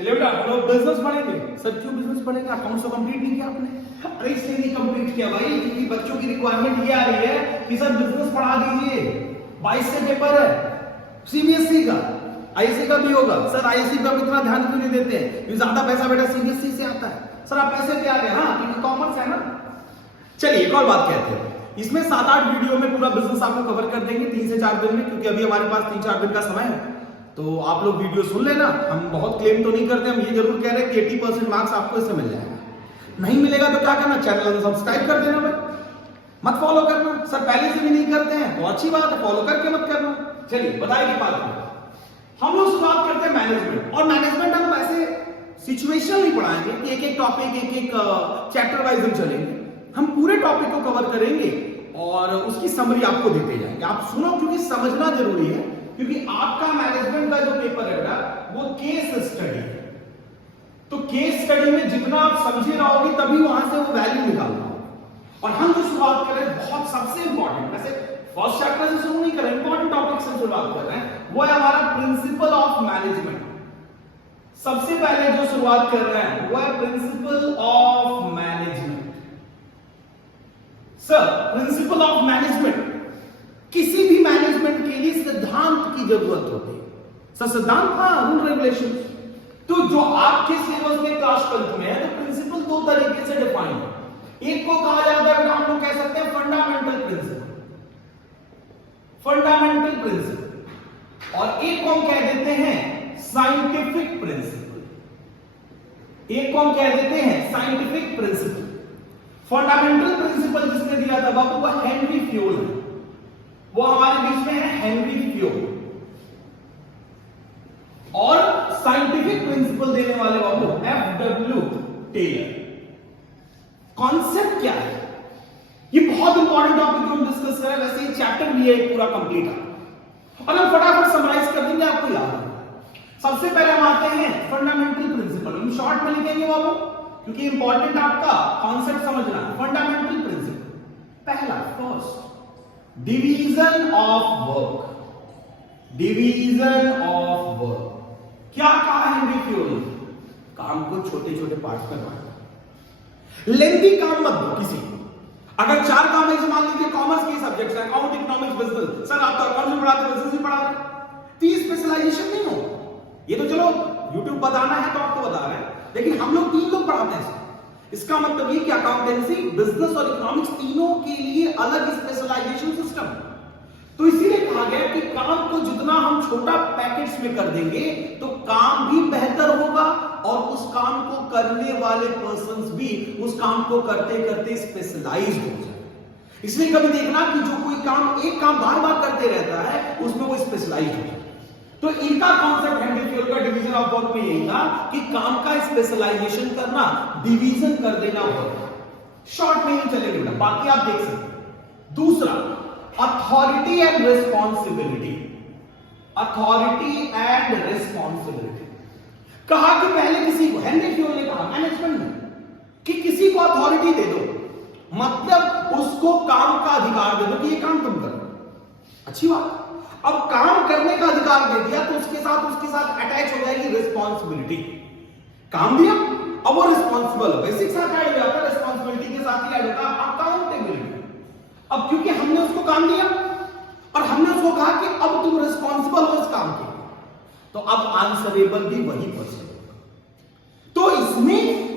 चलिए बेटा हम लोग बिजनेस पढ़ेंगे। सर क्यों बिजनेस पढ़ेंगे? अकाउंट्स तो कंप्लीट नहीं किया आपने। अरे इसलिए नहीं कंप्लीट किया भाई क्योंकि बच्चों की रिक्वायरमेंट ये आ रही है कि सर बिजनेस पढ़ा दीजिए। 22 से पेपर है सीबीएसई का, आईएससी का भी होगा। सर आईएससी का इतना ध्यान क्यों नहीं देते हैं? क्योंकि ज्यादा पैसा बेटा सीबीएसई से आता है। सर आप पैसे पे आ गए, हाँ क्योंकि कॉमर्स है ना। चलिए एक और बात कहते हैं, इसमें 7-8 वीडियो में पूरा बिजनेस आपको कवर कर देंगे 3 से 4 दिन में, क्योंकि अभी हमारे पास 3-4 दिन का समय है। तो आप लोग वीडियो सुन लेना। हम बहुत क्लेम तो नहीं करते, हम ये जरूर कह रहे हैं कि 80% मार्क्स आपको इससे मिल जाएगा। नहीं मिलेगा तो क्या करना, चैनल को सब्सक्राइब कर देना भाई, मत फॉलो करना। सर पहले से भी नहीं करते हैं तो अच्छी बात है, फॉलो करके मत करना। चलिए बताइए की बात करें, हम लोग शुरुआत करते हैं मैनेजमेंट। और मैनेजमेंट हम ऐसे सिचुएशन नहीं पढ़ाएंगे कि एक एक टॉपिक एक चैप्टर वाइज हम चलेंगे। हम पूरे टॉपिक को कवर करेंगे और उसकी समरी आपको देते जाएंगे। आप सुनो क्योंकि समझना जरूरी है, क्योंकि आपका मैनेजमेंट का जो पेपर है बेटा वो केस स्टडी है। तो केस स्टडी में जितना आप समझे रहोगे तभी वहां से वो वैल्यू निकालना होगा। और हम जो शुरुआत कर रहे हैं बहुत सबसे इंपॉर्टेंट, वैसे फर्स्ट चैप्टर से शुरू नहीं कर रहे, इंपॉर्टेंट टॉपिक से शुरुआत कर रहे हैं, वो है हमारा प्रिंसिपल ऑफ मैनेजमेंट। सबसे पहले जो शुरुआत कर रहे हैं वो है principle of management. Sir principle of management, किसी भी मैनेजमेंट के लिए सिद्धांत की जरूरत होती है। सर सिद्धांत, हाँ रूल रेगुलेशन। तो जो आपके सिलेबस में क्लास 12 में है तो प्रिंसिपल 2 तरीके से डिफाइन है। एक को कहा जाता है, हम लोग कह सकते हैं फंडामेंटल प्रिंसिपल, फंडामेंटल प्रिंसिपल, और एक को हम कह देते हैं साइंटिफिक प्रिंसिपल। एक को हम कह देते हैं साइंटिफिक प्रिंसिपल। फंडामेंटल प्रिंसिपल जिसने दिया था बाबू वो हेनरी फ्योल है, वो हमारे बीच में है हेनरी फ्योल। और साइंटिफिक प्रिंसिपल देने वाले बाबू एफ.डब्ल्यू. टेलर। कॉन्सेप्ट क्या है? ये बहुत इंपॉर्टेंट टॉपिक जो हम डिस्कस कर रहे हैं, वैसे ये चैप्टर भी है पूरा कंप्लीट है और हम फटाफट समराइज कर देंगे, आपको याद है। सबसे पहले हम आते हैं फंडामेंटल प्रिंसिपल। हम शॉर्ट में लिखेंगे बाबू क्योंकि इंपॉर्टेंट आपका कॉन्सेप्ट समझना है। फंडामेंटल प्रिंसिपल, पहला first division of work. Division of work क्या कहा हेनरी फ्योल ने? काम को छोटे छोटे पार्ट्स में बांटना। लेंथी काम मत दो किसी को। अगर 4 काम है, मान लीजिए कॉमर्स के सब्जेक्ट्स हैं, अकाउंट, इकोनॉमिक्स, बिजनेस। सर आप तो अकाउंट भी पढ़ाते, बिजनेस भी पढ़ाते, तो स्पेशलाइजेशन नहीं हो। ये तो चलो यूट्यूब बताना है तो आपको बता रहे हैं, लेकिन हम लोग 3 लोग पढ़ाते हैं। इसका मतलब ये कि अकाउंटेंसी, बिजनेस और इकोनॉमिक्स तीनों के लिए अलग स्पेशलाइजेशन सिस्टम। तो इसीलिए कहा गया कि काम को जितना हम छोटा पैकेट्स में कर देंगे तो काम भी बेहतर होगा और उस काम को करने वाले पर्संस भी उस काम को करते करते स्पेशलाइज हो जाए। इसलिए कभी देखना कि जो कोई काम एक काम बार बार करते रहता है उसमें वो स्पेशलाइज हो जाए। तो इनका कॉन्सेप्ट हेनरी फ्योल का डिवीजन ऑफ वर्क में यही था कि काम का स्पेशलाइजेशन करना, डिवीजन कर देना होगा। शॉर्ट में ही चलेंगे, बाकी आप देख सकते हैं। दूसरा authority and responsibility. Authority and responsibility कहा कि पहले किसी को, हेनरी फ्योल ने कहा मैनेजमेंट में कि किसी को अथॉरिटी दे दो, मतलब उसको काम का अधिकार दे दो कि ये काम तुम करो। अच्छी बात। अब काम करने का अधिकार दे दिया तो उसके साथ अटैच हो जाएगी रिस्पॉन्सिबिलिटी। काम दिया, अब वो रिस्पॉन्सिबल हो, बेसिक साथ ऐड हो जाता है, रिस्पॉन्सिबिलिटी के साथ ही ऐड होता है अकाउंटेबिलिटी। अब क्योंकि हमने उसको काम दिया और हमने उसको कहा कि अब तुम रिस्पॉन्सिबल हो इस काम के, तो अब आंसरेबल भी वही पर्सन होगा। तो इसमें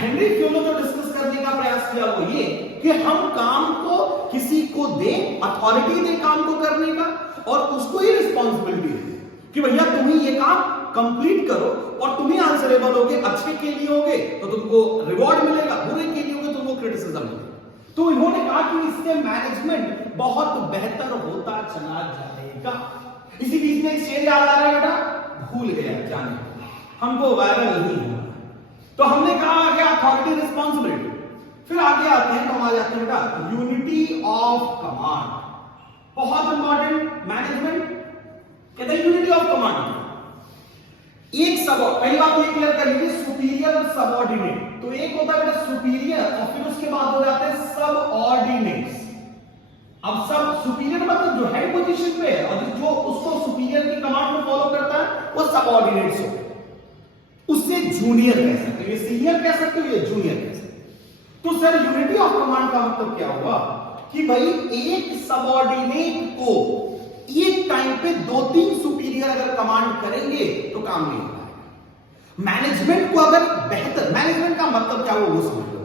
हेनरी फ्योल ने जो डिस्कस करने का प्रयास किया वो ये कि हम काम को किसी को दें, अथॉरिटी दें काम को करने का, और उसको ही रिस्पॉन्सिबिलिटी दे कि भैया तुम ही ये काम कंप्लीट करो और तुम ही आंसरेबल होगे। अच्छे के लिए होगे तो तुमको रिवॉर्ड मिलेगा, बुरे के लिए होगे तुमको क्रिटिसिज्म मिलेगा। तो इन्होंने कहा कि इससे मैनेजमेंट बहुत बेहतर होता चला जाएगा। इसी बीच में एक शेर याद आ रहा है बेटा, भूल गया जाने, हमको वायरल नहीं हुआ। तो हमने कहा आगे अथॉरिटी, रिस्पॉन्सिबिलिटी। फिर आगे आते हैं तो हम आ जाते हैं बेटा यूनिटी ऑफ कमांड। बहुत इंपॉर्टेंट मैनेजमेंट कहते हैं यूनिटी ऑफ कमांड। एक सब, पहली बात ये क्लियर कर लीजिए, सुपीरियर और सबऑर्डिनेट। तो एक होता है बेटा सुपीरियर और फिर उसके बाद हो जाते हैं सबऑर्डिनेट्स। अब सब सुपीरियर मतलब जो हेड पोजीशन पे है और जो उसको सुपीरियर की कमांड में फॉलो करता है वो सबऑर्डिनेट्स होते हैं। जूनियर कह सकते हो, ये सीनियर कह सकते हो, ये जूनियर कह सकते हो। तो सर यूनिटी ऑफ कमांड का मतलब क्या हुआ कि भाई एक सबऑर्डिनेट को एक टाइम पे 2-3 सुपीरियर अगर कमांड करेंगे तो काम नहीं होता है। मैनेजमेंट को अगर बेहतर, मैनेजमेंट का मतलब क्या वो समझ लो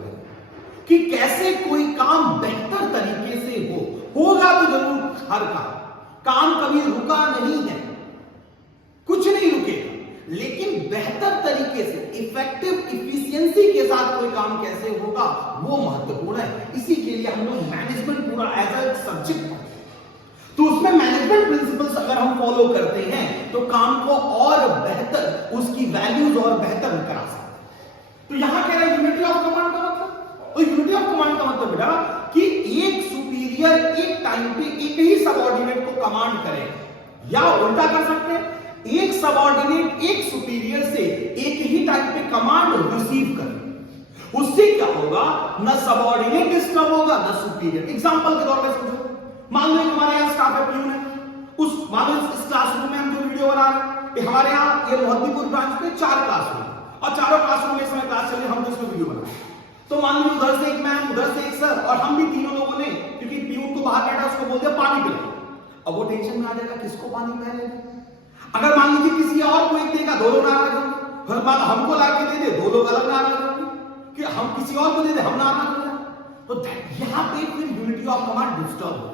कि कैसे कोई काम बेहतर तरीके से होगा तो जरूर हर काम कभी रुका नहीं है, कुछ नहीं रुकेगा, लेकिन बेहतर तरीके से इफेक्टिव इफिशियंसी के साथ कोई काम कैसे होगा वो महत्वपूर्ण है। इसी के लिए हम लोग मैनेजमेंट पूरा एज अ सब्जेक्ट पढ़ते हैं। तो उसमें मैनेजमेंट प्रिंसिपल्स अगर हम फॉलो करते हैं तो काम को और बेहतर, उसकी वैल्यूज और बेहतर करा सकते हैं। तो यहां कह रहे हैं यूनिटी ऑफ कमांड का मतलब, तो यूनिटी ऑफ कमांड का मतलब बेटा कि एक सुपीरियर एक टाइम पे एक ही सबऑर्डिनेट को कमांड करे, या उल्टा कर सकते हैं एक सबऑर्डिनेट एक सुपीरियर से एक ही टाइम पे कमांड रिसीव करे। उससे क्या होगा, ना सबऑर्डिनेट डिस्टर्ब होगा ना सुपीरियर। एग्जांपल के तौर पे समझो, मान लो हमारे यहां स्टाफ है, प्यून है, उस मान लो इस क्लासरूम में हम जो वीडियो बना रहे हैं, हमारे यहां ये मोहद्दीपुर ब्रांच पे 4 क्लासरूम और चारों क्लासरूम में इस समय क्लास चल रही है, हम तो इसमें वीडियो बना रहे हैं। तो मान लो उधर से एक मैम, उधर से एक सर, और हम भी तीनों लोगों ने, क्योंकि प्यून को बाहर बैठा उसको बोल दिया पानी पिलाओ, अब वो टेंशन में आ जाएगा किसको पानी पिलाएगा। अगर मान लीजिए किसी और को एक देगा, दो लोग नाराज होंगे, हर बात हमको लाके दे दे, दो लोग अलग नाराज होंगे, कि हम किसी और को दे दे हम नाराज हो जाए, तो यहां पे फिर यूनिटी ऑफ कमांड डिस्टर्ब हो।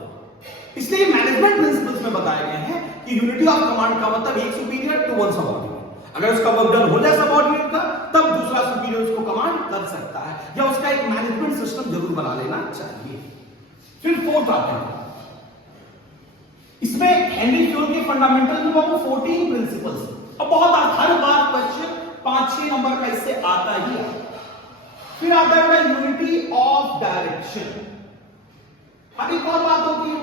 इसलिए मैनेजमेंट प्रिंसिपल्स में बताए गए हैं कि यूनिटी ऑफ कमांड का मतलब एक सुपीरियर टू वन सबऑर्डिनेट, अगर उसका वर्क डन हो जाए सबऑर्डिनेट का तब दूसरा सुपीरियर उसको कमांड कर सकता है, या उसका एक मैनेजमेंट सिस्टम जरूर बना लेना चाहिए। फिर फोर्थ आते हैं, इसमें हेनरी फ्योल के फंडामेंटल में वो 14 प्रिंसिपल्स, और बहुत हर बार क्वेश्चन 5-6 नंबर का इससे आता ही है। फिर आता है यूनिटी ऑफ डायरेक्शन। अब एक और बात होती है,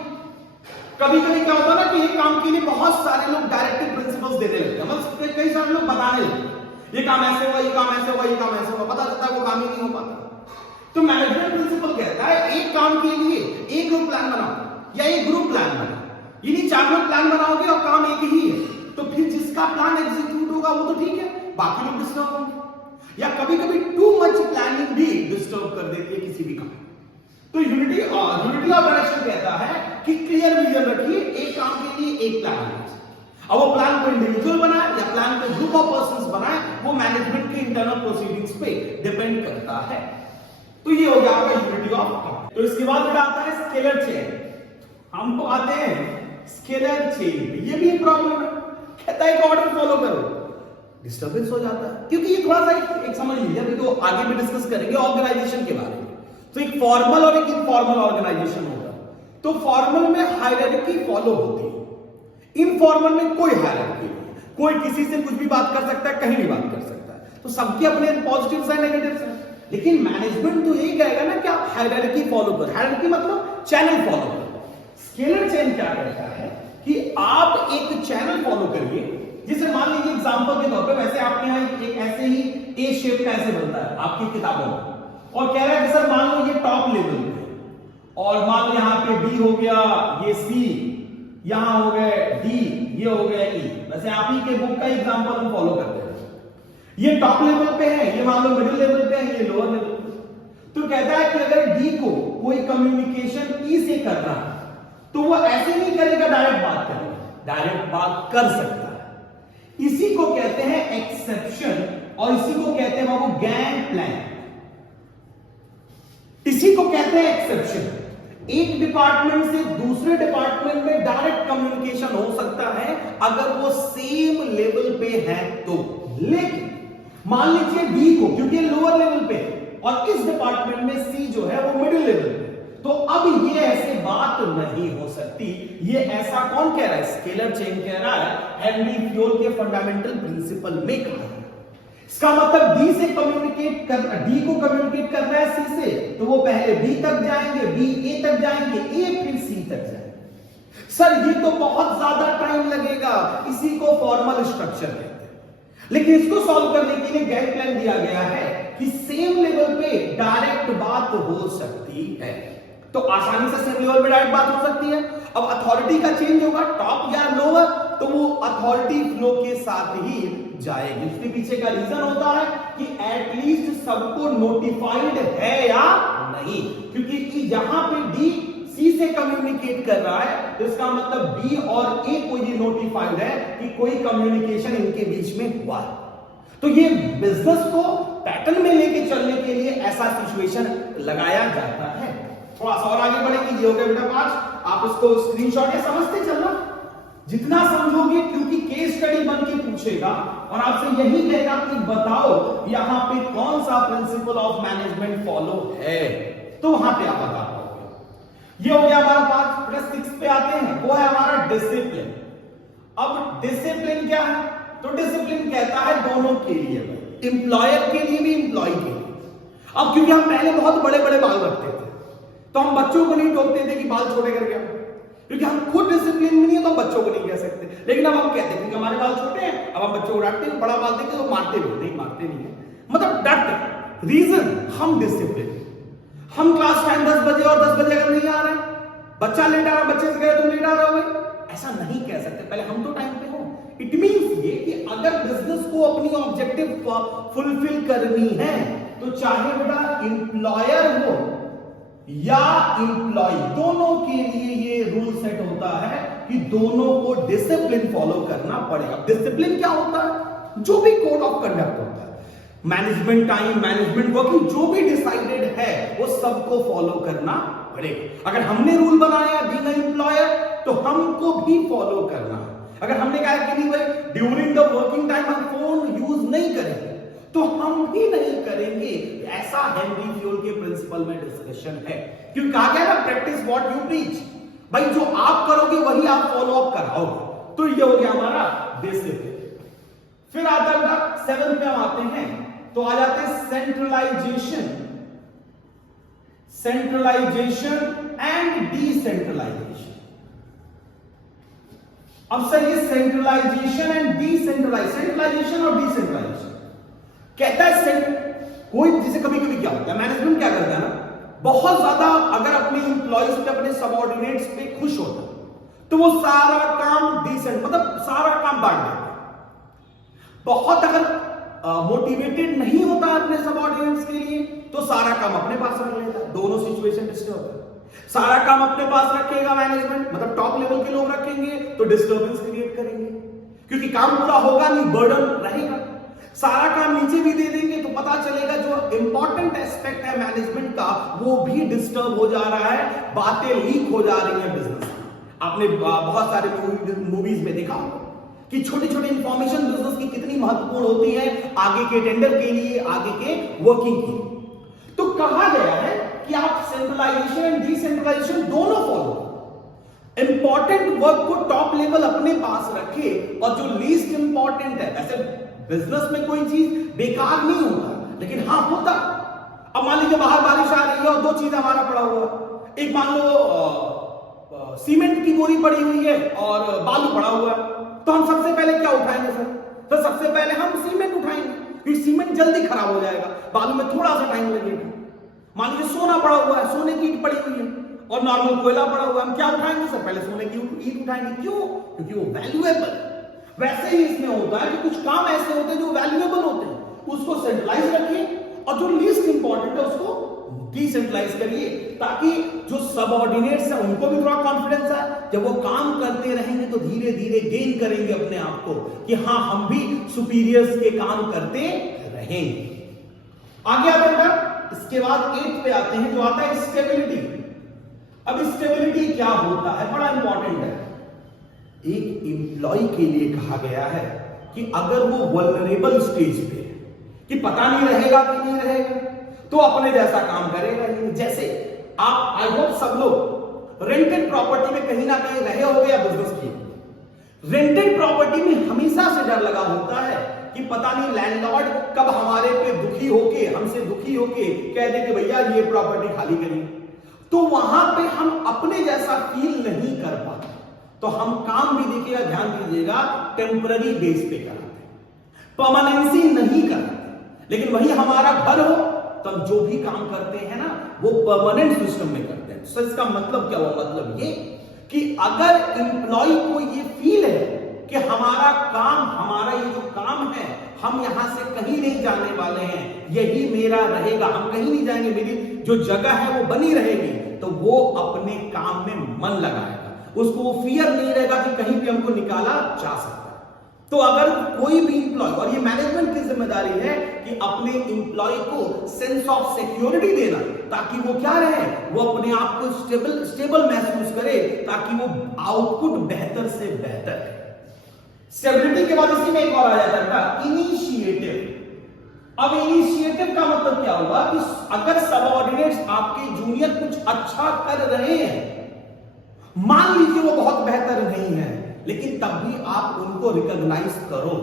कभी कभी क्या होता है ना कि एक काम के लिए बहुत सारे लोग डायरेक्टिव प्रिंसिपल्स देने लगते हैं, मतलब कई सारे लोग बताने लगते हैं ये काम ऐसे हुआ, ये काम ऐसे हुआ, ये काम ऐसे हुआ, पता चलता है वो काम ही नहीं हो पाता। तो मैनेजमेंट प्रिंसिपल कहता है एक काम के लिए एक ग्रुप प्लान बनाओ या एक ग्रुप प्लान बनाओ, यानी 4 लोग प्लान बनाओगे और काम एक ही है, तो फिर जिसका प्लान एग्जीक्यूट होगा वो तो ठीक है, बाकी लोग डिस्टर्ब होंगे। या कभी कभी टू मच प्लानिंग भी डिस्टर्ब कर देती है किसी भी काम। तो यूनिटी ऑफ डायरेक्शन कहता है कि क्लियर विजन रखिए, एक काम के लिए एक प्लान है। अब वो प्लान को इंडिविजुअल बनाए या प्लान को ग्रुप ऑफ पर्संस बनाए, वो मैनेजमेंट के इंटरनल प्रोसीडिंग्स पे डिपेंड करता है। तो ये हो गया आपका यूनिटी ऑफ कमांड। तो इसके बाद फिर आता है स्केलर चेन। हमको आते हैं स्केलर चेन, ये भी एक प्रॉब्लम है, कहता है एक ऑर्डर फॉलो करो, डिस्टर्बेंस हो जाता है, क्योंकि ये थोड़ा सा एक समझ लीजिए, अभी तो आगे भी डिस्कस करेंगे ऑर्गेनाइजेशन के बारे में। तो एक फॉर्मल और एक इनफॉर्मल ऑर्गेनाइजेशन होगा। तो फॉर्मल में हायरार्की फॉलो होती है, इनफॉर्मल में कोई हायरार्की नहीं, कोई किसी से कुछ भी बात कर सकता है, कहीं भी बात कर सकता है, तो सबके अपने पॉजिटिव्स हैं नेगेटिव्स हैं। लेकिन मैनेजमेंट तो यही कहेगा ना कि आप हायरार्की फॉलो करो, हायरार्की मतलब चैनल फॉलो करो। स्केलर चेन क्या कहता है कि आप एक चैनल फॉलो करिए, जैसे मान लीजिए एग्जांपल के तौर पे, वैसे आपके यहाँ एक ऐसे ही ए शेप का ऐसे बनता है आपकी किताबों में, और कह रहा है कि सर मान लो ये टॉप लेवल पे, और मान लो यहाँ पे डी हो गया, ये सी, यहां हो गए डी, ये हो गया ई। वैसे आप ही के बुक का एग्जांपल हम फॉलो करते हैं, ये टॉप लेवल पे है, ये मान लो मिडिल लेवल पे है, ये लोअर लेवल पे। तो कहता है कि अगर डी को कोई कम्युनिकेशन ई से करना है तो वो ऐसे नहीं करेगा, डायरेक्ट बात करेगा, डायरेक्ट बात कर सकता है। इसी को कहते हैं एक्सेप्शन, और इसी को कहते हैं बाबू गैंग प्लान, इसी को कहते हैं एक्सेप्शन। एक डिपार्टमेंट से दूसरे डिपार्टमेंट में डायरेक्ट कम्युनिकेशन हो सकता है अगर वो सेम लेवल पे है तो। लेकिन मान लीजिए डी को, क्योंकि लोअर लेवल पे और इस डिपार्टमेंट में सी जो है वो मिडिल लेवल पे, तो अब ये ऐसे बात नहीं हो सकती। ये ऐसा कौन कह रहा है? स्केलर चेन कह रहा है, हेनरी फ्योल के फंडामेंटल प्रिंसिपल में कहा है। इसका मतलब डी से कम्युनिकेट कर, डी को कम्युनिकेट करना है सी से, तो वो पहले बी तक जाएंगे, बी ए तक जाएंगे, ए फिर सी तक जाएंगे। सर ये तो बहुत ज्यादा टाइम लगेगा, इसी को फॉर्मल स्ट्रक्चर कहते हैं। लेकिन इसको सॉल्व करने के लिए गैंग प्लान दिया गया है कि सेम लेवल पे डायरेक्ट बात हो सकती है, तो आसानी से सेम लेवल पे डायरेक्ट बात हो सकती है। अब अथॉरिटी का चेंज होगा, टॉप या लोअर, तो वो अथॉरिटी फ्लो के साथ ही जाएगी। उसके पीछे का रीजन होता है कि एटलीस्ट सबको नोटिफाइड है या नहीं, क्योंकि यहां पे डी सी से कम्युनिकेट कर रहा है, तो इसका मतलब बी और ए को ये नोटिफाइड है कि कोई कम्युनिकेशन इनके बीच में हुआ है। तो ये बिजनेस को पैटर्न में लेके चलने के लिए ऐसा सिचुएशन लगाया जाता है। थोड़ा सा और आगे बढ़ेंगे, ये हो गया बेटा 5। आप इसको स्क्रीनशॉट या समझते चलना, जितना समझोगे, क्योंकि केस स्टडी बन के पूछेगा और आपसे यही कहेगा कि बताओ यहां पे कौन सा प्रिंसिपल ऑफ मैनेजमेंट फॉलो है, तो वहां पे आप बता पाओगे। ये हो गया हमारा 5। प्लस 6 पे आते हैं, वो है हमारा डिसिप्लिन। अब डिसिप्लिन क्या है? तो डिसिप्लिन कहता है दोनों के लिए, एम्प्लॉयर के लिए भी, एम्प्लॉय के लिए। अब क्योंकि हम पहले बहुत बड़े बड़े बाल रखते थे, तो हम बच्चों को नहीं टोकते थे कि बाल छोटे कर गया, क्योंकि हम खुद डिसिप्लिन में नहीं है, तो हम बच्चों को नहीं कह सकते। लेकिन अब हम कहते हैं क्योंकि हमारे बाल छोटे हैं, अब हम बच्चों को डांटते हैं, बड़ा बाल देखे तो मारते भी नहीं, मारते नहीं है, मतलब डांटते। रीजन, हम डिसिप्लिन। हम क्लास टाइम 10 बजे और 10 बजे अगर नहीं आ रहे, बच्चा लेट आ रहा, बच्चे से कह रहे तुम लेट आ रहे हो, ऐसा नहीं कह सकते, पहले हम तो टाइम पे हो। इट मींस ये कि अगर बिजनेस को अपनी ऑब्जेक्टिव फुलफिल करनी है, तो चाहे बेटा एम्प्लॉयर हो या एम्प्लॉय, दोनों के लिए ये रूल सेट होता है कि दोनों को डिसिप्लिन फॉलो करना पड़ेगा। डिसिप्लिन क्या होता है? जो भी कोड ऑफ कंडक्ट होता है, मैनेजमेंट टाइम, मैनेजमेंट वर्किंग, जो भी डिसाइडेड है वो सबको फॉलो करना पड़ेगा। अगर हमने रूल बनाया बीइंग एन एम्प्लॉयर, तो हमको भी फॉलो करना है। अगर हमने कहा कि नहीं भाई ड्यूरिंग द वर्किंग टाइम हम फोन यूज नहीं करेंगे, तो हम भी नहीं करेंगे। ऐसा हेनरी फ्यूल के प्रिंसिपल में डिस्कशन है, क्योंकि कहा गया ना प्रैक्टिस व्हाट यू प्रीच। भाई जो आप करोगे वही आप फॉलो अप कराओगे। तो ये हो गया हमारा डिसिप्लिन। फिर आता है 7 पे हम आते हैं, तो आ जाते हैं सेंट्रलाइजेशन, सेंट्रलाइजेशन एंड डिसेंट्रलाइजेशन। अब सर ये सेंट्रलाइजेशन एंड सेंट्रलाइजेशन और डिसेंट्रलाइजेशन कहता है कोई, जैसे कभी कभी क्या होता है, मैनेजमेंट क्या करता है ना, बहुत ज्यादा अगर अपने एम्प्लॉइज पे, अपने सबऑर्डिनेट्स पे खुश होता है, तो वो सारा काम डिसेंट, मतलब सारा काम बांट देता है। बहुत अगर मोटिवेटेड नहीं होता अपने सबऑर्डिनेट्स के लिए, तो सारा काम अपने पास रख लेता है। दोनों सिचुएशन डिस्टर्ब है। सारा काम अपने पास रखेगा मैनेजमेंट, मतलब टॉप लेवल के लोग रखेंगे, तो डिस्टर्बेंस क्रिएट करेंगे, क्योंकि काम पूरा होगा नहीं, बर्डन रहेगा। सारा काम नीचे भी दे देंगे, तो पता चलेगा जो इंपॉर्टेंट एस्पेक्ट है मैनेजमेंट का, वो भी डिस्टर्ब हो जा रहा है, बातें लीक हो जा रही है बिजनेस में। आपने बहुत सारे मूवीज में देखा कि छोटी छोटी इंफॉर्मेशन बिजनेस की कितनी महत्वपूर्ण होती है आगे के टेंडर के लिए, आगे के वर्किंग के लिए। तो कहा गया है कि आप सेंट्रलाइजेशन एंड डिसेंट्रलाइजेशन दोनों फॉलो, इंपॉर्टेंट वर्क को टॉप लेवल अपने पास रखे, और जो लीस्ट इंपॉर्टेंट है, वैसे बिजनेस में कोई चीज बेकार नहीं होता, लेकिन हां होता। अब मान लीजिए बाहर बारिश आ रही है और 2 चीज हमारा पड़ा हुआ, एक मान लो सीमेंट की बोरी पड़ी हुई है और बालू पड़ा हुआ है, तो हम सबसे पहले क्या उठाएंगे सर? तो सबसे पहले हम सीमेंट उठाएंगे, क्योंकि सीमेंट जल्दी खराब हो जाएगा, बालू में थोड़ा सा टाइम लगेगा। मान लीजिए सोना पड़ा हुआ है, सोने की ईंट पड़ी हुई है और नॉर्मल कोयला पड़ा हुआ है, हम क्या उठाएंगे सर? पहले सोने की ईंट उठाएंगे। क्यों? क्योंकि वो वैल्यूएबल। वैसे ही इसमें होता है कि कुछ काम ऐसे होते हैं जो वैल्यूएबल होते हैं, उसको सेंट्रलाइज रखिए, और जो लीस्ट इंपॉर्टेंट है उसको डिसेंट्रलाइज करिए, ताकि जो सबऑर्डिनेट्स हैं उनको भी थोड़ा कॉन्फिडेंस आए। जब वो काम करते रहेंगे तो धीरे धीरे गेन करेंगे अपने आप को कि हाँ हम भी सुपीरियर्स के काम करते रहेंगे। आगे आते हैं, इसके बाद 8 पे आते हैं, जो आता है स्टेबिलिटी। अब स्टेबिलिटी क्या होता है, बड़ा इंपॉर्टेंट है। एक एम्प्लॉय के लिए कहा गया है कि अगर वो वल्नरेबल स्टेज पे, कि पता नहीं रहेगा कि नहीं रहेगा, तो अपने जैसा काम करेगा। जैसे आप, आई होप सब लोग रेंटेड प्रॉपर्टी में कहीं ना कहीं रहे हो या बिजनेस किए। रेंटेड प्रॉपर्टी में हमेशा से डर लगा होता है कि पता नहीं लैंडलॉर्ड कब हमारे पे दुखी होके, हमसे दुखी होके कह दे कि भैया ये प्रॉपर्टी खाली करिए, तो वहां पे हम अपने जैसा फील नहीं कर पाते। तो हम काम भी देखिएगा, ध्यान दीजिएगा, टेम्पररी बेस पे कराते हैं, परमानेंसी नहीं कराते। लेकिन वही हमारा घर हो तो हम जो भी काम करते हैं ना, वो परमानेंट सिस्टम में करते हैं। इसका मतलब क्या हुआ? मतलब ये कि अगर एम्प्लॉय को ये फील है कि हमारा काम, हमारा ये जो काम है, हम यहां से कहीं नहीं जाने वाले हैं, यही मेरा रहेगा, हम कहीं नहीं जाएंगे, मेरी जो जगह है वो बनी रहेगी, तो वो अपने काम में मन लगाएगा, उसको वो फियर नहीं रहेगा कि कहीं भी हमको निकाला जा सकता है। तो अगर कोई भी इंप्लॉय, और ये मैनेजमेंट की जिम्मेदारी है कि अपने इंप्लॉय को सेंस ऑफ सिक्योरिटी देना, ताकि वो क्या रहे, वो अपने आप को स्टेबल महसूस करे, ताकि वो आउटपुट बेहतर से बेहतर है। स्टेबिलिटी के बाद इसी में एक और आ जाता है इनिशिएटिव। अब इनिशिएटिव का मतलब क्या हुआ कि अगर सबऑर्डिनेट्स आपके जूनियर कुछ अच्छा कर रहे हैं, मान लीजिए वो बहुत बेहतर नहीं है, लेकिन तब भी आप उनको रिकॉग्नाइज करो,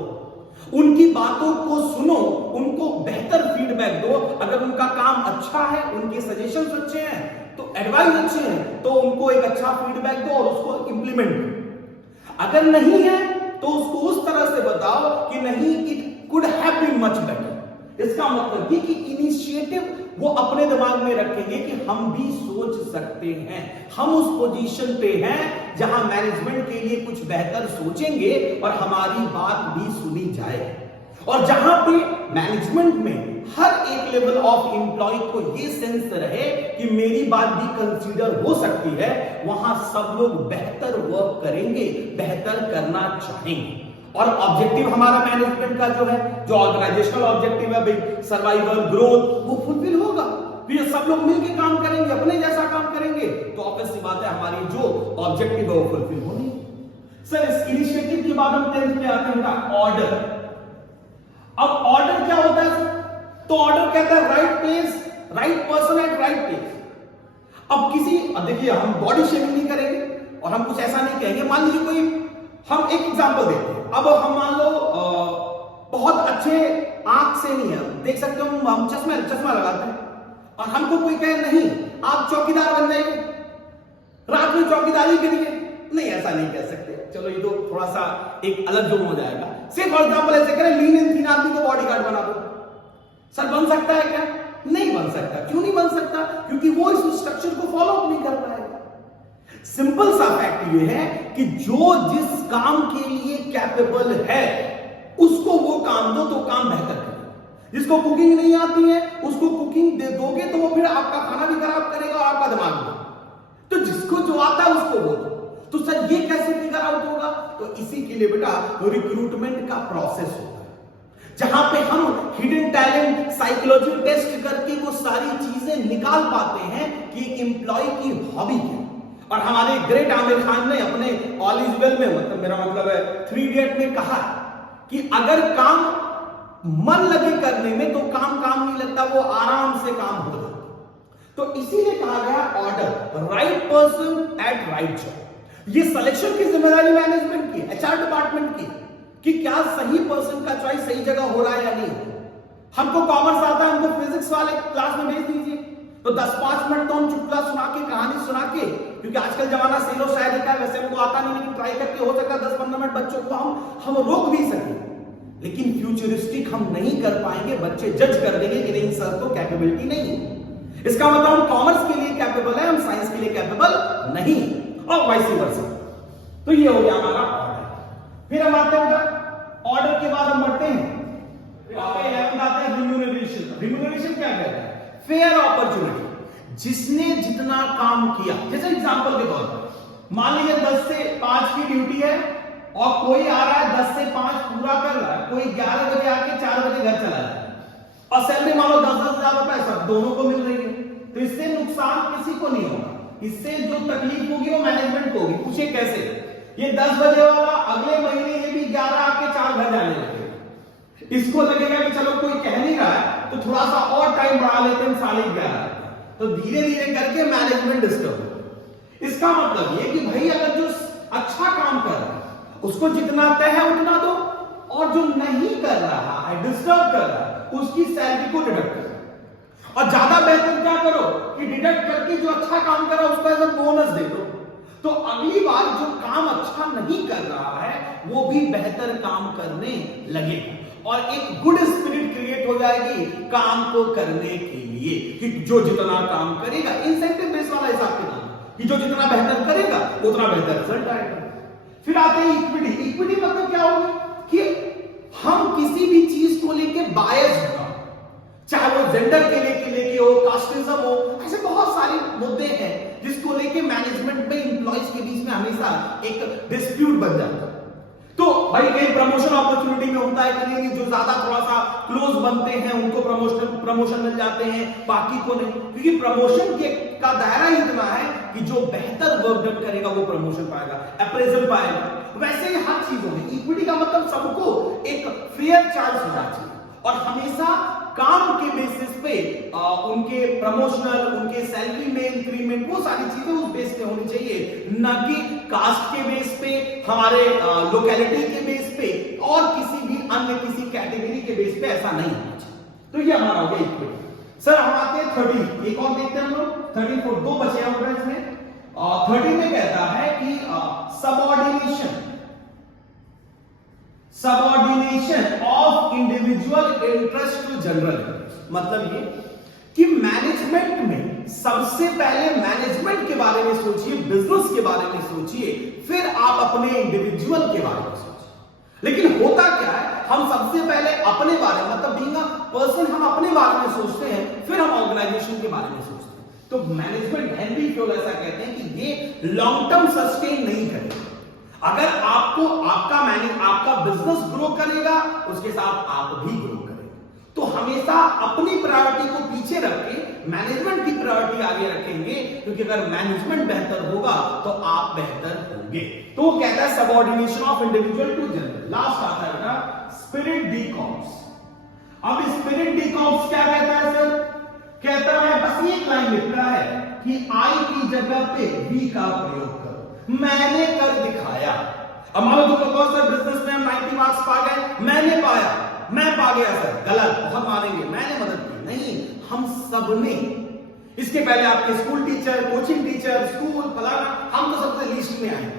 उनकी बातों को सुनो, उनको बेहतर फीडबैक दो। अगर उनका काम अच्छा है, उनके सजेशंस अच्छे हैं, तो एडवाइस अच्छे हैं, तो उनको एक अच्छा फीडबैक दो और उसको इंप्लीमेंट करो। अगर नहीं है तो उसको उस तरह से बताओ कि नहीं, it could have been much better. इसका मतलब ये कि इनिशिएटिव वो अपने दिमाग में रखेंगे कि हम भी सोच सकते हैं, हम उस पोजीशन पे हैं जहां मैनेजमेंट के लिए कुछ बेहतर सोचेंगे और हमारी बात भी सुनी जाए। और जहां पे मैनेजमेंट में हर एक लेवल ऑफ एम्प्लॉय को ये सेंस रहे कि मेरी बात भी कंसीडर हो सकती है, वहां सब लोग बेहतर वर्क करेंगे, बेहतर करना चाहेंगे। और ऑब्जेक्टिव हमारा मैनेजमेंट का जो है, जो ऑर्गेनाइजेशनल ऑब्जेक्टिव है भाई, सर्वाइवल, ग्रोथ, वो फुलफिल होगा। फिर सब लोग मिलकर काम करेंगे, अपने जैसा काम करेंगे, तो ऑब्वियस सी बात है हमारी जो ऑब्जेक्टिव है वो फुलफिल होनी। सर, इस इनिशिएटिव के बाद हम 10th पे आते हैं ऑर्डर। अब ऑर्डर क्या होता है? तो ऑर्डर कहता है right place, right person at right place. अब देखिए, हम बॉडी शेमिंग नहीं करेंगे और हम कुछ ऐसा नहीं कहेंगे। मान लीजिए कोई, हम एक एग्जांपल देते हैं। अब हम मान लो बहुत अच्छे आंख से नहीं है, देख सकते हो, हम चश्मा लगाते हैं और हमको कोई कहे नहीं आप चौकीदार बन जाइए, रात में चौकीदारी के लिए, नहीं, ऐसा नहीं कह सकते। चलो ये तो थोड़ा सा एक अलग जोन हो जाएगा। से फॉर एग्जांपल ऐसे करें, लीन इन थीन आदमी को बॉडीगार्ड बना दो। सर बन सकता है क्या? नहीं बन सकता। क्यों नहीं बन सकता? क्योंकि वो इस स्ट्रक्चर को फॉलो अप नहीं कर पाएगा। सिंपल सा फैक्ट ये है कि जो जिस काम के लिए कैपेबल है उसको वो काम दो तो काम बेहतर करेगा। जिसको कुकिंग नहीं आती है उसको कुकिंग दे दोगे तो वो फिर आपका खाना भी खराब करेगा और आपका दिमाग भी। तो जिसको जो आता है उसको वो दो। तो सर ये कैसे फिगर आउट होगा? तो इसी के लिए बेटा रिक्रूटमेंट का प्रोसेस होता है, जहां पे हम हिडन टैलेंट साइकोलॉजी टेस्ट करके वो सारी चीजें निकाल पाते हैं कि एक एम्प्लॉय की हॉबी क्या। और हमारे ग्रेट आमिर खान ने अपने ऑल इज वेल में, मतलब मेरा मतलब है 3 इडियट में कहा कि अगर काम मन लगे करने में तो काम नहीं लगता, वो आराम से काम हो जाता। तो इसीलिए कहा गया order, right person at right job. ये सिलेक्शन की जिम्मेदारी मैनेजमेंट की, एचआर डिपार्टमेंट की, कि क्या सही पर्सन का चॉइस सही जगह हो रहा है या नहीं। हमको कॉमर्स आता है, हमको फिजिक्स वाले क्लास में भेज दीजिए, तो 10-5 मिनट तो हम चुटकुला सुना के, कहानी सुना के, क्योंकि आजकल जमाना शेरो शायरी का, वैसे हमको आता नहीं, लेकिन ट्राई करके हो सकता है 10-15 मिनट बच्चों को हम रोक भी सकें। लेकिन फ्यूचरिस्टिक हम नहीं कर पाएंगे, बच्चे जज कर देंगे कि नहीं सर तो कैपेबिलिटी नहीं। इसका मतलब हम कॉमर्स के लिए कैपेबल है, हम साइंस के लिए कैपेबल नहीं, और वाइस वर्सा। तो ये हो गया हमारा ऑर्डर। फिर हम आते हैं ऑर्डर के बाद हम बढ़ते हैं रिम्यूनरेशन। रिम्यूनरेशन क्या कहता है? Fair opportunity. जिसने जितना काम किया, जैसे एग्जांपल के तौर पर मान लीजिए 10 से 5 की ड्यूटी है और कोई आ रहा है 10 से 5 पूरा कर रहा है, कोई 11 बजे आके 4 बजे घर चला जाए और सैलरी मान लो 10-10 हजार रुपए सब दोनों को मिल रही है, तो इससे नुकसान किसी को नहीं होगा। इससे जो तकलीफ होगी वो मैनेजमेंट को होगी। पूछे कैसे? ये 10 बजे वाला अगले महीने ये भी 11 आके 4 घर जाने लगेगा। इसको लगेगा कि चलो कोई कह नहीं रहा है तो थोड़ा सा और टाइम बढ़ा लेते हैं 11:30, तो धीरे धीरे करके मैनेजमेंट डिस्टर्ब हो। इसका मतलब ये कि भाई अगर जो अच्छा काम कर रहा है उसको जितना तय है उतना दो, और जो नहीं कर रहा है, डिस्टर्ब कर रहा है, उसकी सैलरी को डिडक्ट करो। और ज्यादा बेहतर क्या करो कि डिडक्ट करके जो अच्छा काम कर रहा है उसको एज अ बोनस दे दो, तो अगली बार जो काम अच्छा नहीं कर रहा है वो भी बेहतर काम करने लगेगा और एक गुड स्पिरिट क्रिएट हो जाएगी काम को करने के लिए, कि जो जितना काम करेगा, इंसेंटिव बेस वाला हिसाब किताब, कि जो जितना बेहतर करेगा उतना बेहतर रिजल्ट आएगा। फिर आते हैं इक्विटी। इक्विटी मतलब क्या होगा कि हम किसी भी चीज को लेके बायस होगा, चाहे वो जेंडर के लेके हो, कास्टिज्म हो, ऐसे बहुत सारे मुद्दे हैं जिसको लेके मैनेजमेंट में एम्प्लॉइज के बीच में हमेशा एक डिस्प्यूट बन जाता है। तो भाई कहीं प्रमोशन अपॉर्चुनिटी में होता है कि नहीं, जो ज्यादा थोड़ा सा क्लोज बनते हैं उनको प्रमोशन मिल जाते हैं, बाकी को नहीं, क्योंकि प्रमोशन का दायरा ही इतना है कि जो बेहतर वर्क डन करेगा वो प्रमोशन पाएगा, अप्रेजल पाएगा। वैसे ही हर चीजों में इक्विटी का मतलब सबको एक फेयर चांस होना चाहिए और हमेशा काम के बेसिस पे उनके प्रमोशनल, उनके सैलरी में इंक्रीमेंट, वो सारी चीजें उस बेस पे होनी चाहिए, ना कि कास्ट के बेस पे, हमारे लोकेलिटी के बेस पे और किसी भी अन्य किसी कैटेगरी के बेस पे ऐसा नहीं होना चाहिए। तो ये हमारा हो गया इक्विटी। सर हम आते हैं 30, एक और देखते हैं हम लोग 34, दो बचे हैं इसमें। 30 में कहता है कि subordination of individual interest to general. मतलब ये कि मैनेजमेंट में सबसे पहले मैनेजमेंट के बारे में सोचिए, बिजनेस के बारे में सोचिए, फिर आप अपने इंडिविजुअल के बारे में सोचिए। लेकिन होता क्या है, हम सबसे पहले अपने बारे में, मतलब बीइंग अ पर्सन, हम अपने बारे में सोचते हैं, फिर हम ऑर्गेनाइजेशन के बारे में सोचते हैं। तो मैनेजमेंट, हेनरी फ्योल ऐसा कहते हैं कि ये लॉन्ग टर्म सस्टेन नहीं करेगा। अगर आपको आपका बिजनेस ग्रो करेगा, उसके साथ आप भी ग्रो करेंगे। तो हमेशा अपनी प्रायोरिटी को पीछे रख के मैनेजमेंट की प्रायोरिटी आगे रखेंगे, क्योंकि अगर मैनेजमेंट बेहतर होगा तो आप बेहतर होंगे। तो वो कहता है subordination of individual to general. Last आता है स्पिरिट डीकॉम्स। अब स्पिरिट डीकॉम्स क्या कहता है सर? कहता है, बस एक लाइन लिखता है कि आई की जगह पे वी का प्रयोग करो, मैंने कर दिखाया। अब मान लो तुम लोग सर बिजनेस में 90 मार्क्स पा गए, मैंने पाया, मैं पा गया सर, गलत, बहुत मानेंगे, मैंने मदद की, नहीं, हम सबने। इसके पहले आपके school teacher, coaching teacher, school फलाना, हम तो सबसे लिस्ट में आए।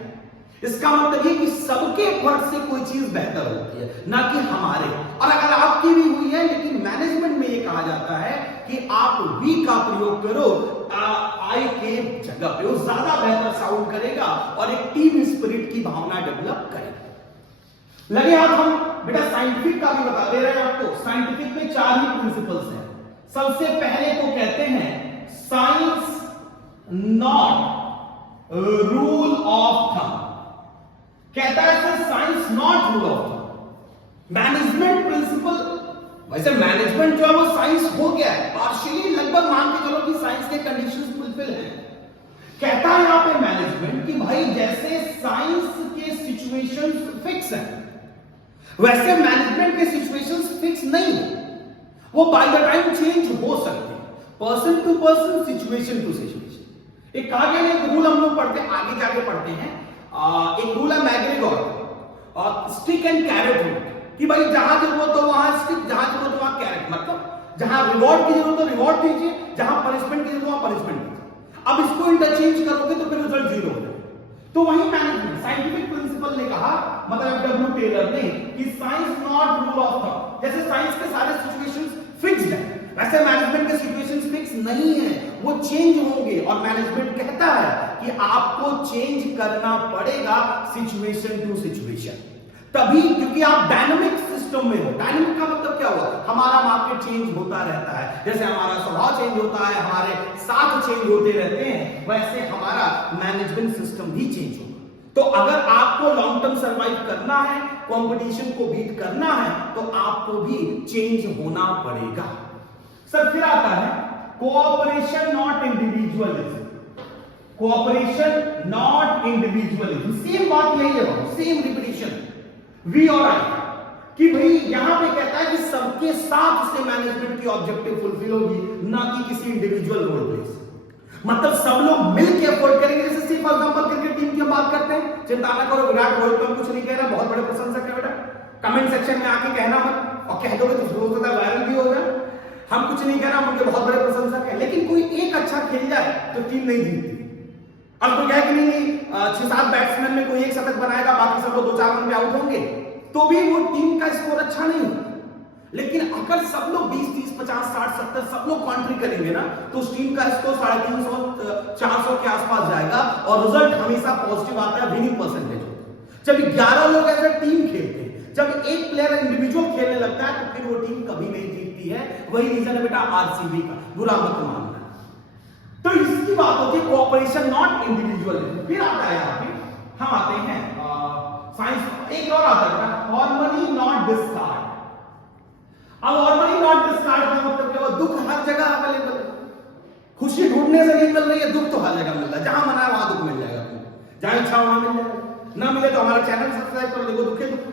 इसका मतलब ये कि सबके एफर्ट से कोई चीज बेहतर होती है, ना कि हमारे। और अगर आपकी भी हुई है, लेकिन मैनेजमेंट में ये कहा जाता है कि आप वी का प्रयोग करो, आई के जगह पे, वो ज्यादा बेहतर साउंड करेगा और एक टीम स्पिरिट की भावना डेवलप करेगा। लगे आप, हम बेटा साइंटिफिक का भी बता दे रहे हैं आपको। साइंटिफिक में 4 ही प्रिंसिपल्स हैं। सबसे पहले तो कहते हैं science not rule of thumb. कहता है sir science not rule of thumb. Management principle, वैसे मैनेजमेंट जो है वो साइंस हो गया है पार्शियली, लगभग मान के चलो कि साइंस के कंडीशंस फुलफिल हैं। कहता है यहां पे मैनेजमेंट कि भाई जैसे साइंस के सिचुएशंस फिक्स हैं, वैसे मैनेजमेंट के सिचुएशंस फिक्स नहीं है, वो बाय द टाइम चेंज हो सकते हैं, person to person, situation to situation. एक कहा गया, एक रूल हम लोग पढ़ते हैं, आगे जाके पढ़ते हैं, एक रूल है मैग्रेगोर और स्टिक एंड कैरेट रूल, कि भाई जहां जरूरत हो वहां स्टिक, जहां जरूरत हो वहां कैरेट। मतलब जहां रिवॉर्ड की जरूरत हो रिवॉर्ड दीजिए, जहां पनिशमेंट की जरूरत हो वहां पनिशमेंट दीजिए। अब इसको इंटरचेंज करोगे तो फिर रिजल्ट 0 हो जाएगा। तो वही मैनेजमेंट साइंटिफिक प्रिंसिपल ने कहा, मतलब डब्ल्यू टेलर ने, कि science not rule of thumb. जैसे साइंस के सारे सिचुएशंस फिक्स्ड है, वैसे मैनेजमेंट के सिचुएशंस फिक्स नहीं है, वो चेंज होंगे। और मैनेजमेंट कहता है कि आपको चेंज करना पड़ेगा सिचुएशन टू सिचुएशन, तभी, क्योंकि आप डायनामिक सिस्टम में हो। डायनामिक का मतलब क्या हुआ? हमारा मार्केट चेंज होता रहता है, जैसे हमारा स्वभाव चेंज होता है, हमारे साथ चेंज होते रहते हैं, वैसे हमारा मैनेजमेंट सिस्टम भी चेंज होगा। तो अगर आपको लॉन्ग टर्म सर्वाइव करना है, कंपटीशन को बीट करना है, तो आपको भी चेंज होना पड़ेगा। सर फिर आता है cooperation not individualism. Cooperation not individualism, same बात यही है, सेम रिपीटिशन, वी और आई, कि भाई यहां पे कहता है कि सबके साथ से मैनेजमेंट की ऑब्जेक्टिव फुलफिल होगी, ना कि किसी इंडिविजुअल रोल प्लेस। मतलब सब लोग मिलकर एफर्ट करेंगे। जैसे फॉर एग्जांपल क्रिकेट टीम की हम बात करते हैं, चिंता ना करो, विराट कोहली तो कुछ नहीं कह रहा, बहुत बड़े प्रशंसक है बेटा, कमेंट सेक्शन में आके कहना मत, और कह दोगे तो हो सकता है वायरल भी होगा। हम कुछ नहीं कह रहा, उनके बहुत बड़े प्रशंसक है, लेकिन कोई एक अच्छा खेल जाए तो टीम नहीं जीतती। अब कोई कहे कि नहीं 6-7 बैट्समैन में कोई एक शतक बनाएगा, बाकी सब लोग 2-4 रन पे आउट होंगे, तो भी वो टीम का स्कोर अच्छा नहीं होगा। लेकिन अगर सब लोग 20, 30, 50, 60, 70 सब लोग कॉन्ट्री करेंगे ना, तो उस टीम का स्कोर 350, 400 के आसपास जाएगा और रिजल्ट हमेशा पॉजिटिव आता है, विनिंग परसेंटेज होता है। जब 11 लोग ऐसे टीम खेलते हैं, जब एक प्लेयर इंडिविजुअल खेलने लगता है तो फिर वो टीम कभी नहीं जीतती है। वही रीजन है बेटा आरसीबी का, बुरा मत मानना। तो इसकी बात होती है कोऑपरेशन नॉट इंडिविजुअल। फिर आता है यहाँ पे हम आते हैं साइंस, एक और आता है हार्मनी नॉट डिस्कार्ड। अब हार्मनी नॉट डिस्कार्ड का मतलब क्या? दुख हर जगह अवेलेबल है, खुशी ढूंढने से नहीं मिल रही है, दुख तो हर जगह मिल रहा है। जहां मना है वहां दुख मिल जाएगा, जहां इच्छा वहां मिल जाएगा। ना मिले तो हमारा चैनल सब्सक्राइब कर देखो दुखे दुख।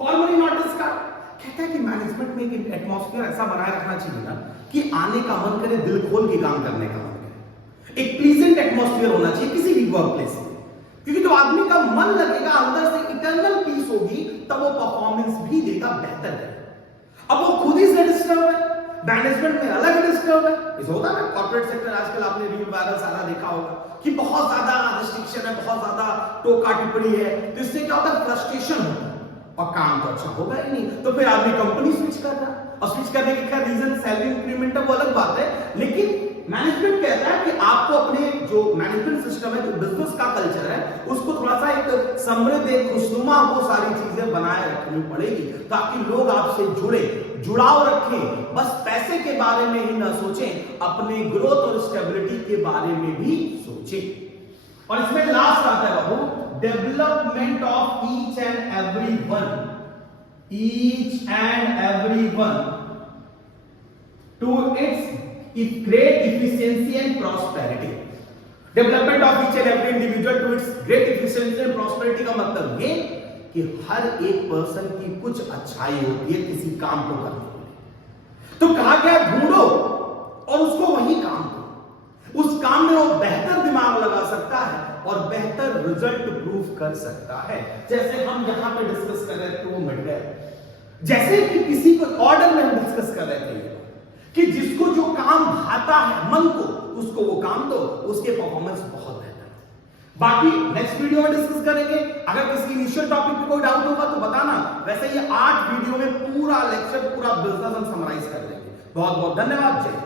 हार्मनी नॉट डिस्कार्ड कहता है कि मैनेजमेंट में एक एटमॉस्फेयर ऐसा बनाए रखना चाहिए ना कि आने का मन करे, दिल खोल के काम करने का मन करे। एक प्लीजेंट एटमॉस्फेयर होना चाहिए किसी भी वर्क प्लेस में, क्योंकि जो आदमी का मन लगेगा, अंदर से इटर्नल पीस होगी, तब वो परफॉर्मेंस भी देगा बेहतर है। अब वो खुद ही से डिस्टर्ब है, मैनेजमेंट में अलग डिस्टर्ब है। इसे होता है ना कॉर्पोरेट सेक्टर, आजकल आपने रील वायरल सारा देखा होगा कि बहुत ज्यादा रिस्ट्रिक्शन है, बहुत ज्यादा टोका टिप्पणी है, तो इससे क्या होता है? फ्रस्ट्रेशन होता है और काम तो अच्छा होगा ही नहीं। तो फिर आदमी कंपनी स्विच कर रहा है, और स्विच करने के क्या रीजन, सैलरी इंक्रीमेंट है, वो अलग बात है। लेकिन मैनेजमेंट कहता है कि आपको अपने जो मैनेजमेंट सिस्टम है, जो बिजनेस का कल्चर है, उसको थोड़ा सा एक समृद्ध, एक खुशनुमा, वो सारी चीजें बनाए रखनी पड़ेगी ताकि लोग आपसे जुड़े, जुड़ाव रखें। बस पैसे के बारे में ही ना सोचें, अपने ग्रोथ और स्टेबिलिटी के बारे में भी सोचें। और इसमें लास्ट आता है बाबू, development of each and every one to its great efficiency and prosperity. Development of each and every individual to its great efficiency and prosperity का मतलब ये कि हर एक पर्सन की कुछ अच्छाई होती है किसी काम को करने में। तो कहा गया ढूंढो और उसको वही काम करो। उस काम में वो बेहतर दिमाग लगा सकता है और बेहतर रिजल्ट प्रूव कर सकता है। जैसे हम यहां पे डिस्कस कर रहे थे, वो मिट गए। जैसे कि किसी को ऑर्डर में हम डिस्कस कर रहे थे कि जिसको जो काम भाता है मन को, उसको वो काम दो, उसके परफॉर्मेंस बहुत बेहतर है। बाकी नेक्स्ट वीडियो में डिस्कस करेंगे। अगर किसी इनिशियल टॉपिक पे कोई डाउट होगा तो बताना। वैसे ये 8 वीडियो में पूरा लेक्चर, पूरा बिजनेस हम समराइज कर देंगे। बहुत बहुत धन्यवाद। जय